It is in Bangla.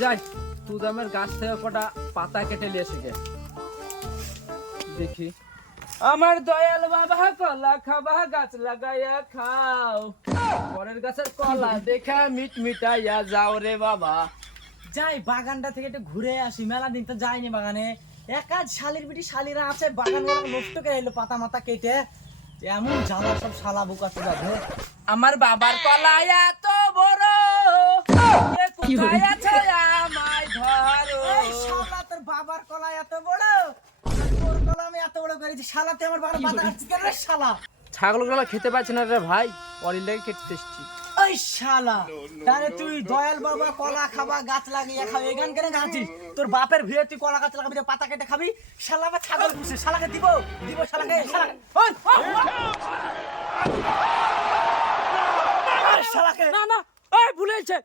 যাই তুদামের গাছ থেকে কটা পাতা কেটে নিয়ে এসে গে দেখি। আমার দয়াল বাবা কলা খাবা গাছ লাগাইয়া খাও, পরের গাছের কলা দেখা মিট মিটাইয়া যাও রে বাবা। যাই বাগানটা থেকে একটু ঘুরে আসি, মেলা দিন তো যাইনি বাগানে। একা শালির বিটি শালিরা আছে, বাগান নষ্ট করে এলো পাতা মাথা কেটে। এমন জ্বালা সব শালা বুকাতে যাবে। আমার বাবার কলা এত বড়, এ কোথায় আছো আমায় ধরো। এই শালা তোর বাবার কলা এত বড়, তোর কলা আমি এত বড় করেছি, শালা তুই আমার বাবার পাতা কাটছিস কেন রে শালা? ছাগলগুলো খেতে পাচ্ছি না রে ভাই, অরিল লেগে কেটে এসছি। ওই শালা তারে তুই দয়াল বাবা কলা খাবা গাছ লাগিয়ে খাবি, এখান কেন গাছিস? তোর বাপের ভিড়ে তুই কলা গাছ লাগাবি, পাতা কেটে খাবি? শালা বা ছাগল পুষে, শালাকে দিব দিব শালাকে শালাকে ওই শালাকে না না, এই ভুলে গেছে।